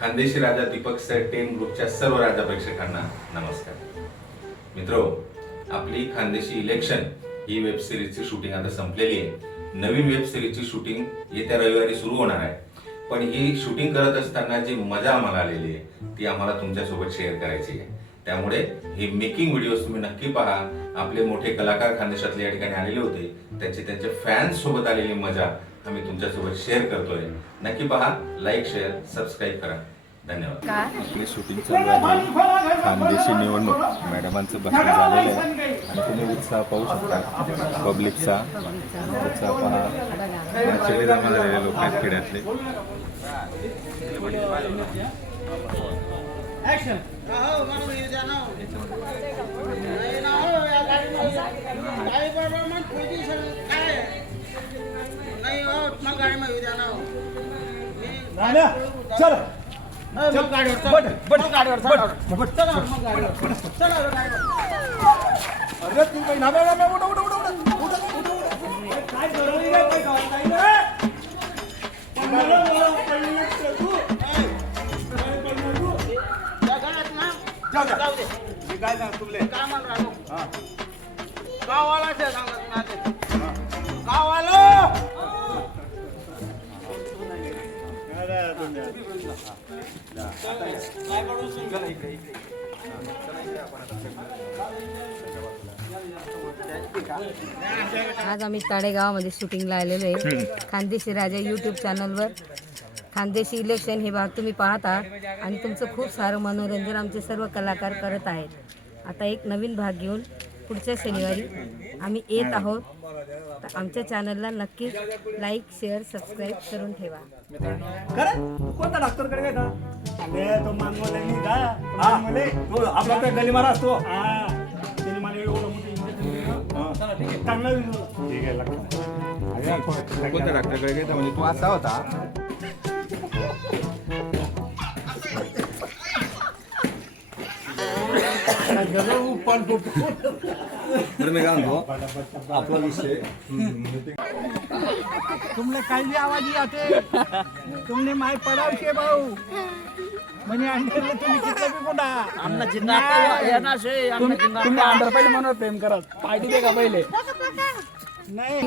Khandeshi Raja Deepak sir ten ग्रुपच्या सर्व राजा प्रेक्षकांना नमस्कार. मित्रो आपली खानदेशी इलेक्शन ही वेब सिरीजची शूटिंग आता संपलेली आहे. नवीन वेब सिरीजची शूटिंग येत्या रविवारी सुरू होणार आहे. पण ही शूटिंग करत असताना जी मजा आम्हाला आलेली आहे ती आम्हाला तुमच्यासोबत शेअर करायची आहे. त्यामुळे हे मेकिंग व्हिडिओज तुम्ही नक्की पहा. आपले मोठे कलाकार खानदेशातले या ठिकाणी आलेले होते. त्यांचे त्यांचे फॅन्स सोबत आलेली मजा आम्ही तुमच्यासोबत शेअर करतोय. नक्की पहा लाईक शेअर सबस्क्राईब करा. धन्यवाद. आपली शूटिंग चालू आहे. खानदेशी निवडणूक. मॅडमांचं भाषण झालेलं आहे. आणि तुम्ही उत्साह पाहू शकता. पब्लिकचा उत्साह पहा. चले जमा झालेले लोक आहेत खेड्यातले. गाडी मग उद्या ना. नाना चल. चल. तुमले काय म्हणून राहिलो गाववाला ते. सांगत आज आम्ही ताडेगावामध्ये शूटिंगला आलेलो आहे. खानदेशी राजा यूट्यूब चॅनलवर खानदेशी इलेक्शन हे भाग तुम्ही पाहत. आहात आणि तुमचं खूप सारं मनोरंजन आमचे सर्व कलाकार करत आहेत. आता एक नवीन भाग घेऊन पुढच्या शनिवारी आम्ही येत आहोत. तर आमच्या चॅनलला नक्कीच लाईक शेअर सबस्क्राईब करून ठेवा. कोणता डॉक्टरकडे गेला? अरे तो मानमोले का? हा. मले तो आपला तर गली मारा असतो? हा. त्याने मला एवढं मोठं इंजेक्शन दिलं. चांगला विजू ठीक आहे लक्षात कोणत्या डॉक्टरकडे गेला? म्हणजे तू असा होता. बरं मी काय म्हणतो आपला विषय. तुमने काही आवाज आते? तुमने माय पडाव शे भाऊ. म्हणे अंडरले तुम्ही किती बी कोणा आमना जिंदा तुम्ही अंडर पहिले म्हणून प्रेम करत. पाहिजे दे का पहिले? नाही.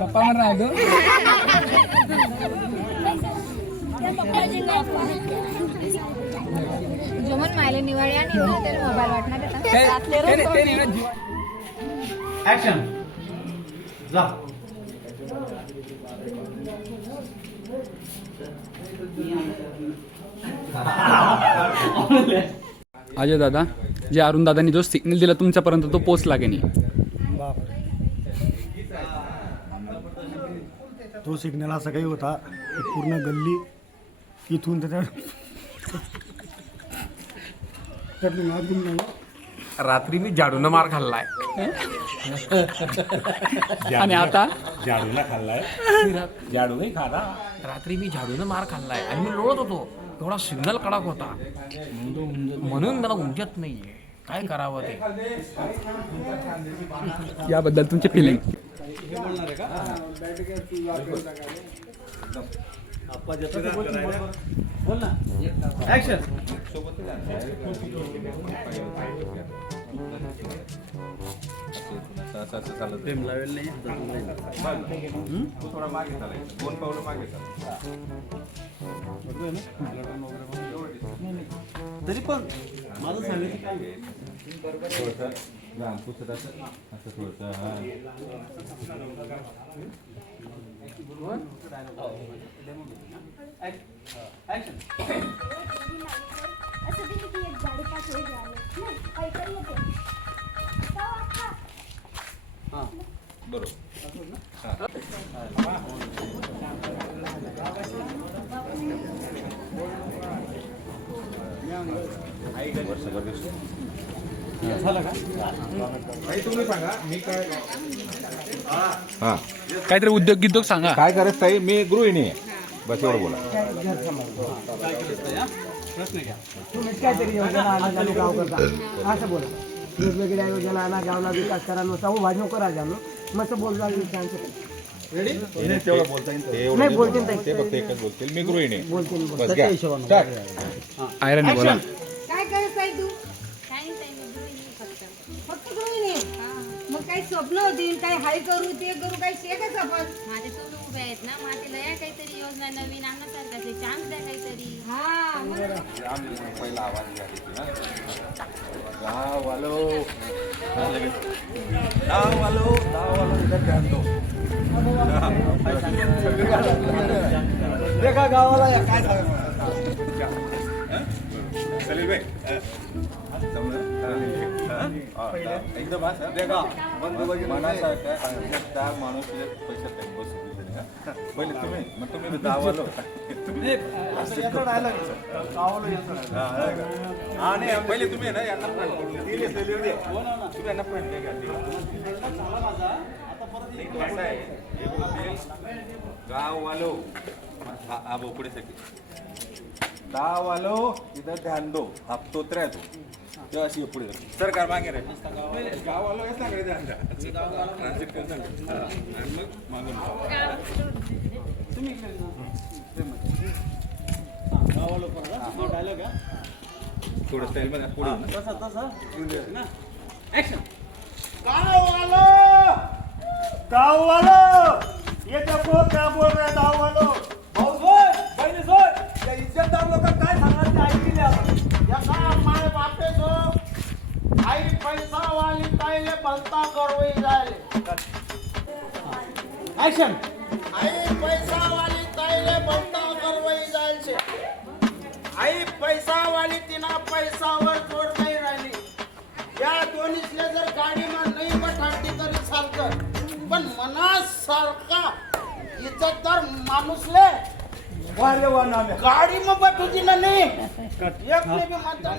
पप्पा राहिलो जमन मायले निवाळी आणि मोबाईल वाटणार ऍक्शन जा. अजय दादा जे अरुण दादांनी जो सिग्नल दिला तुमच्यापर्यंत तो पोचला की नाही? तो सिग्नल असा काही होता पूर्ण गल्ली इथून त्याच्या. रात्री मी जाडून मार खाल्लाय. आणि आता? जाडूला खाल्लाय. जाडू नाही खाला रात्री मी झाडून मार खाल्लाय आणि मी लोळत होतो. एवढा सिग्नल कडक होता. म्हणून मला उमजत नाहीये. काय करावं ते? याबद्दल तुमची फिलिंग असं असं नाही तू थोडा मागे चालायचं दोन पावलं मागे चालायचं तरी पण माझं सांगायचं काय थोडंसं जा, असं असं थोडंसं झाले का वाटतं? बरोबर वर्षभर दिसतो हा. काहीतरी उद्योग गिद्योग सांगा. काय करायचं ताई? मी गृहिणी आहे. बस एवढं बोला. काहीतरी योजना आणा चालू गाव करता असं बोला वेगवेगळ्या योजना आणा गावला विकास करा नुसता उभा नको राजा मस्त बोलला ते एवढं बोलतील ते फक्त एकच बोलतील. मी गृहिणी बस घ्या. Start. आयरन बोला. स्वप्न होती काय हाय करू ते करू काही शेकच आपण. माझे सोनू उभे आहेत ना माझे लया काहीतरी योजना नवीन आणण्यासारखे चान्स द्या काहीतरी. हा मग पहिला आवाज हा. देखा गावाला या काय सांगा? हा, एकदम देखा सर. मनासारखं आणि त्या माणूस पैशात पैसे पहिले तुम्ही मग तुम्ही दावालो तुम्ही हा, का? नाही, पहिले तुम्ही ना यांना तुम्ही यांना आहे. गाववालो हा हा बोकडेसाठी गाववालो इथं ध्यान दो हा तोत्रा आहे तो अशी पुढे. सरकार मागे रे गाववालो हेच सांगले ध्यान द्या Transit करून सांगा. हा, आणि मग मागून जा. थोडं स्टाईल मध्ये पुढे येऊ ना. गाँव वालों गाँव वालों ये देखो क्या बोल रहे हैं गाँव वालों भाऊ सोय बहिणी सोय या इज्जतदार लोक काय सांगणार ते ऐकले आपण ऍक्शन आई पैसा वाली कायले भलता करवई जायचे. आई पैसा वाली तिना पैसावर जोड नाही राहिली. या दोन्हीतले जर गाडीमा नाही बठाटी तरी चालतं. पण मनासारखा इज्जतदार माणूसले गाडी मग बठुची ना नाही एक नाही बी मतदान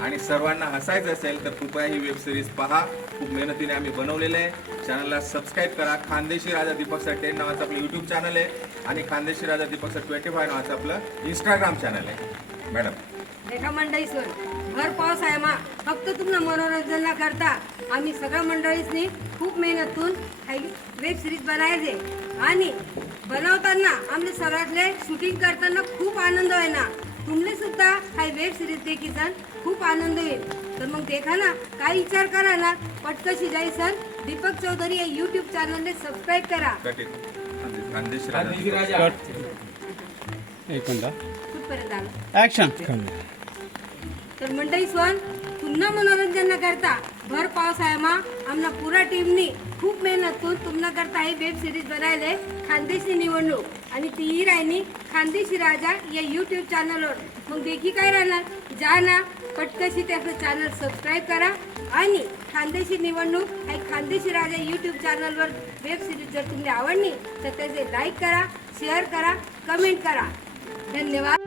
आणि सर्वांना हसायचं असेल तर कृपया ही वेब सिरीज पहा. खूप मेहनतीने आम्ही बनवलेलं आहे. चॅनलला सबस्क्राईब करा. खानदेशी राजा दीपक सर टेन नावाचं आपलं यूट्यूब चॅनल आहे. आणि Khandeshi Raja Deepak sir twenty five नावाचं आपलं इंस्टाग्राम चॅनल आहे. मॅडम रेखा मंडळी सर भर पाऊस आहे मा. फक्त तुम्हाला मनोरंजना करता. आम्ही सगळ्या मंडळीसनी खूप मेहनतून वेब सिरीज बनायचे. आणि बनवताना आम्ही सगळ्यातले शूटिंग करताना खूप आनंद वेब सिरीज देखील खूप आनंद होईल तर मग देखा ना काय विचार करा ना पटकशी जाई सर दीपक चौधरी या युट्यूब चॅनलने सबस्क्राईब करा. एक मिनिट कुठपर्यंत आलं ऍक्शन तर मंडळी स्वन पुन्हा मनोरंजन करता भर पावसाळ्यामा आमना पुरा टीमनी खूप मेहनतून तुमना करता हे वेब सिरीज बनायले खानदेशी निवडणूक. आणि तीही राहिनी खानदेशी राजा या यूट्यूब चॅनलवर मग देखी काय राहणार? जा ना पटकशी त्याचं चॅनल सबस्क्राईब करा आणि खानदेशी निवडणूक आणि खानदेशी राजा यूट्यूब चॅनलवर वेब सिरीज जर तुम्हाला आवडली तर त्याचे लाईक करा शेअर करा कमेंट करा. धन्यवाद.